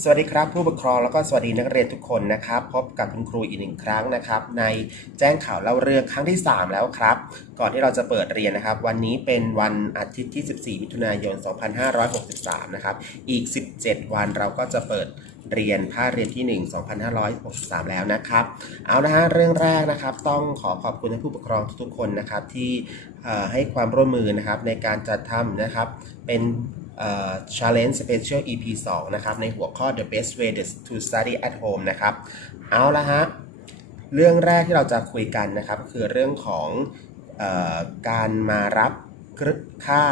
สวัสดีครับผู้ปกครองแล้วก็สวัสดีนักเรียนทุกคนนะครับ พบกับคุณครูอีกหนึ่งครั้งนะครับ ในแจ้งข่าวเล่าเรื่องครั้งที่ 3 แล้วครับ ก่อนที่เราจะเปิดเรียนนะครับ วันนี้เป็นวันอาทิตย์ที่ 14 มิถุนายน 2563 นะครับ อีก 17 วันเราก็จะเปิดเรียนภาคเรียนที่ 1 2563 แล้วนะครับ เอานะฮะเรื่องแรกนะครับ ต้องขอขอบคุณท่านผู้ปกครองทุกๆคนนะครับที่ให้ความร่วมมือนะครับในการจัดทำนะครับเป็น challenge special EP 2 นะครับ ในหัวข้อ the best way to study at home นะครับ เอาละฮะ เรื่องแรกที่เราจะคุยกันนะครับ คือเรื่องของอการมารับค่า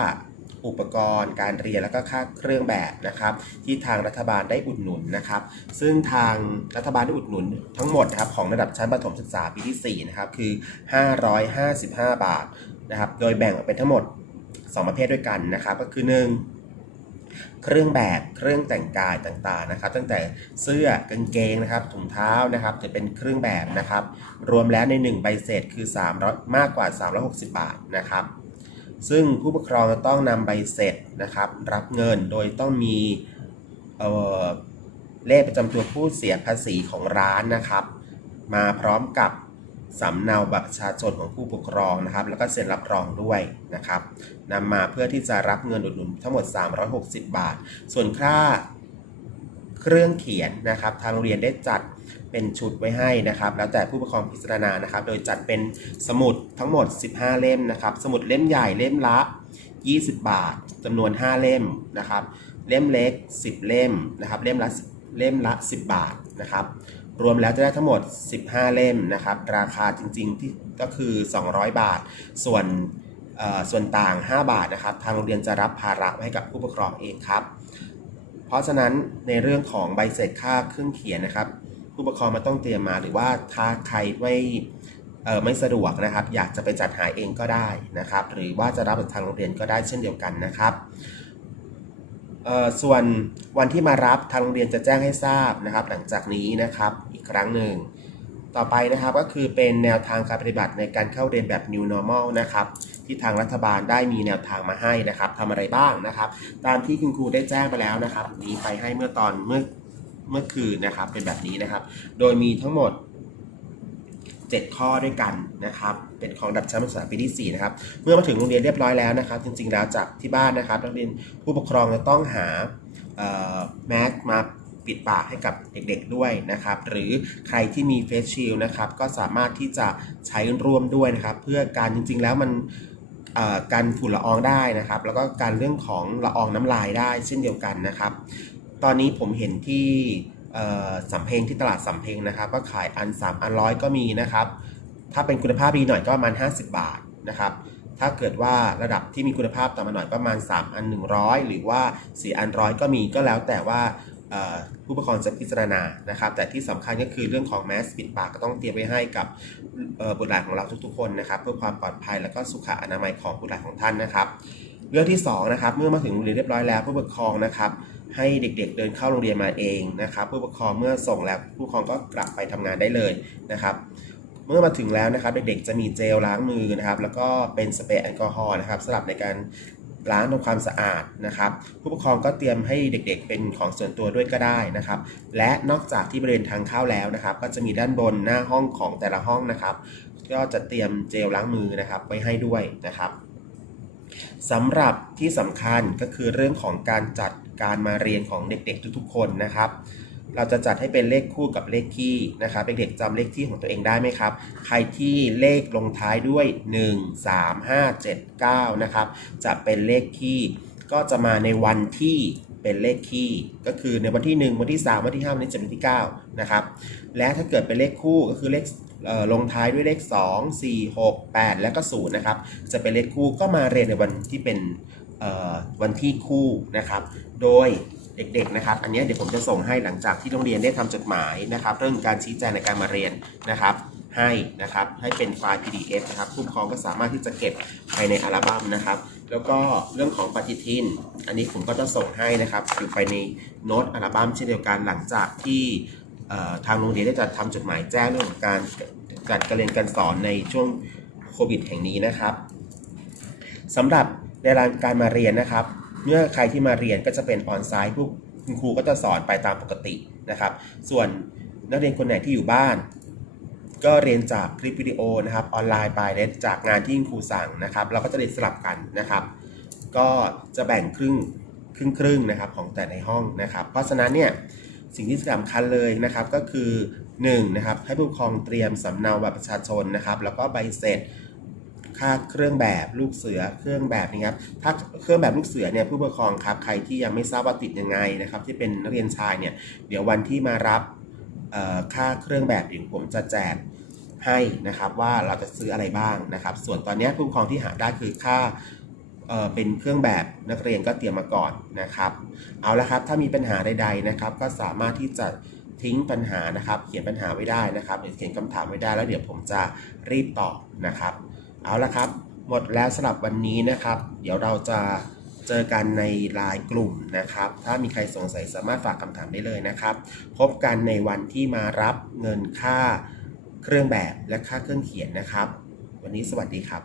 อุปกรณ์การเรียนแล้วก็ค่าเครื่องแบบนะครับ ที่ทางรัฐบาลได้อุดหนุนนะครับ ซึ่งทางรัฐบาลได้อุดหนุนทั้งหมดนะครับของระดับชั้นประถมศึกษาปีที่4นะครับคือ 555 บาทนะครับ โดยแบ่งออกเป็นทั้งหมด 2 ประเภทด้วยกันนะครับ ก็คือ 1 เครื่องแบบเครื่องแต่งกายต่างๆนะครับ ตั้งแต่เสื้อกางเกงนะครับถุงเท้านะครับจะเป็นเครื่องแบบนะครับ รวมแล้วใน 1 ใบเสร็จคือ300มากกว่า 360 บาทนะครับ ซึ่งผู้ปกครองจะต้องนำใบเสร็จนะครับ รับเงินโดยต้องมีเเลขประจำตัวผู้เสียภาษีของร้านนะครับ มาพร้อมกับ สำเนาบัตรประชาชนของผู้ปกครองนะครับ แล้วก็เซ็นรับรองด้วยนะครับนำมาเพื่อที่จะรับเงินอุดหนุนทั้งหมด 360 บาท ส่วนค่าเครื่องเขียนนะครับ ทางโรงเรียนได้จัดเป็นชุดไว้ให้นะครับ แล้วแต่ผู้ปกครองพิจารณานะครับ โดยจัดเป็นสมุดทั้งหมด 15 เล่มนะครับ สมุดเล่มใหญ่เล่มละ 20 บาทจำนวน 5 เล่มนะครับ เล่มเล็ก 10 เล่มนะครับ เล่มละเล่มละ 10 บาทนะครับ รวมแล้วจะได้ทั้งหมด 15 เล่มนะครับ ราคาจริงๆที่ก็คือ 200 บาท ส่วนส่วนต่าง 5 บาทนะครับ ทางโรงเรียนจะรับภาระให้กับผู้ปกครองเองครับ เพราะฉะนั้นในเรื่องของใบเสร็จค่าเครื่องเขียนนะครับ ผู้ปกครองมาต้องเตรียมมาหรือว่าถ้าใครไม่ไม่สะดวกนะครับ อยากจะไปจัดหาเองก็ได้นะครับ หรือว่าจะรับจากทางโรงเรียนก็ได้เช่นเดียวกันนะครับ ส่วนวันที่มารับทางโรงเรียนจะแจ้งให้ทราบนะครับ หลังจากนี้นะครับอีกครั้งหนึ่ง ต่อไปนะครับก็คือเป็นแนวทางการปฏิบัติในการเข้าเรียนแบบ New Normal นะครับที่ทางรัฐบาลได้มีแนวทางมาให้นะครับทำอะไรบ้างนะครับ ตามที่คุณครูได้แจ้งไปแล้วนะครับ มีไปให้เมื่อตอนเมื่อเมื่อคืนนะครับเป็นแบบนี้นะครับ โดยมีทั้งหมด 7 ข้อด้วยกันนะครับ เป็นของดับชั้นประถมศึกษาปีที่ 4 นะครับ เมื่อมาถึงโรงเรียนเรียบร้อยแล้วนะครับ จริงๆแล้วจากที่บ้านนะครับนักเรียนผู้ปกครองจะต้องหาแมสมาปิดปากให้กับเด็กๆด้วยนะครับ หรือใครที่มีเฟสชิลนะครับ ก็สามารถที่จะใช้ร่วมด้วยนะครับ เพื่อการจริงๆแล้วมันการฝุ่นละอองได้นะครับ แล้วก็การเรื่องของละอองน้ำลายได้เช่นเดียวกันนะครับ ตอนนี้ผมเห็นที่ สำเพ็งที่ตลาดสำเพ็งนะครับ ก็ขายอัน 3 อันร้อยก็มีนะครับ ถ้าเป็นคุณภาพดีหน่อยก็ประมาณ 50 บาทนะครับ ถ้าเกิดว่าระดับที่มีคุณภาพต่ำมาหน่อยประมาณ 3 อัน 100 หรือว่า 4 อันร้อยก็มีก็แล้วแต่ว่าผู้ปกครองจะพิจารณานะครับ แต่ที่สำคัญก็คือเรื่องของแมสปิดปากก็ต้องเตรียมไว้ให้กับบุตรหลานของเราทุกๆคนนะครับ เพื่อความปลอดภัยและก็สุขอนามัยของบุตรหลานของท่านนะครับ เรื่องที่สองนะครับเมื่อมาถึงโรงเรียนเรียบร้อยแล้วผู้ปกครองนะครับให้เด็กๆเดินเข้าโรงเรียนมาเองนะครับผู้ปกครองเมื่อส่งแล้วผู้ปกครองก็กลับไปทำงานได้เลยนะครับ เมื่อมาถึงแล้วนะครับเด็กๆจะมีเจลล้างมือนะครับ แล้วก็เป็นสเปรย์แอลกอฮอล์นะครับสำหรับในการล้างทำความสะอาดนะครับ ผู้ปกครองก็เตรียมให้เด็กๆ เป็นของส่วนตัวด้วยก็ได้นะครับ และนอกจากที่บริเวณทางเข้าแล้วนะครับ ก็จะมีด้านบนหน้าห้องของแต่ละห้องนะครับ ก็จะเตรียมเจลล้างมือนะครับไว้ให้ด้วยนะครับ สำหรับที่สำคัญก็คือเรื่องของการจัดการมาเรียนของเด็กๆ ทุกๆ คนนะครับ เราจะจัดให้เป็นเลขคู่กับเลขคี่นะครับเด็กๆจำเลขที่ของตัวเองได้ไหมครับ ใครที่เลขลงท้ายด้วย 1 3 5 7 9นะครับจะเป็นเลขคี่ก็จะมาในวันที่เป็นเลขคี่ก็คือในวันที่ 1 วันที่ 3 วันที่ 5 วันที่7วันที่9นะครับและถ้าเกิดเป็นเลขคู่ก็คือเลข ลงท้ายด้วยเลข 2 4 6 8 และก็0นะครับ จะเป็นเลขคู่ก็มาเรียนในวันที่เป็นวันที่คู่นะครับ โดยเด็กๆนะครับ อันนี้เดี๋ยวผมจะส่งให้หลังจากที่โรงเรียนได้ทำจดหมายนะครับ เรื่องการชี้แจงในการมาเรียนนะครับ ให้นะครับ ให้เป็นไฟล์ PDF นะครับผู้ปกครองก็สามารถที่จะเก็บภายในอัลบั้มนะครับ แล้วก็เรื่องของปฏิทิน อันนี้ผมก็จะส่งให้นะครับ อยู่ไปในโน้ตอัลบั้มเช่นเดียวกันหลังจากที่ ทางโรงเรียนได้จัดทำจดหมายแจ้งเรื่องของการจัดการเรียนการสอนในช่วงโควิดแห่งนี้นะครับสำหรับในการมาเรียนนะครับ เมื่อใครที่มาเรียนก็จะเป็นออนไซต์ผู้คุณครูก็จะสอนไปตามปกตินะครับ ส่วนนักเรียนคนไหนที่อยู่บ้าน ก็เรียนจากคลิปวิดีโอนะครับออนไลน์ไปเรียนจากงานที่คุณครูสั่งนะครับ เราก็จะเรียนสลับกันนะครับ ก็จะแบ่งครึ่งครึ่งครึ่งนะครับของแต่ในห้องนะครับ เพราะฉะนั้นเนี่ย สิ่งที่สำคัญเลยนะครับก็คือ1นะครับให้ผู้ปกครองเตรียมสำเนาบัตรประชาชนนะครับ แล้วก็ใบเสร็จค่าเครื่องแบบลูกเสือเครื่องแบบนี้ครับถ้าเครื่องแบบลูกเสือเนี่ยผู้ปกครองครับใครที่ยังไม่ทราบว่าติดยังไงนะครับ ที่เป็นนักเรียนชายเนี่ยเดี๋ยววันที่มารับเอ่อค่าเครื่องแบบเดี๋ยวผมจะแจกให้นะครับว่าเราจะซื้ออะไรบ้างนะครับ ส่วนตอนนี้ผู้ปกครองที่หาได้คือค่า เออเป็นเครื่องแบบนักเรียนก็เตรียมมาก่อนนะครับ เอาละครับถ้ามีปัญหาใดๆนะครับ ก็สามารถที่จะทิ้งปัญหานะครับ เขียนปัญหาไว้ได้นะครับหรือเขียนคำถามไว้ได้แล้วเดี๋ยวผมจะรีบตอบนะครับ เอาละครับ หมดแล้วสำหรับวันนี้นะครับ เดี๋ยวเราจะเจอกันในไลน์กลุ่มนะครับ ถ้ามีใครสงสัยสามารถฝากคำถามได้เลยนะครับ พบกันในวันที่มารับเงินค่าเครื่องแบบและค่าเครื่องเขียนนะครับ วันนี้สวัสดีครับ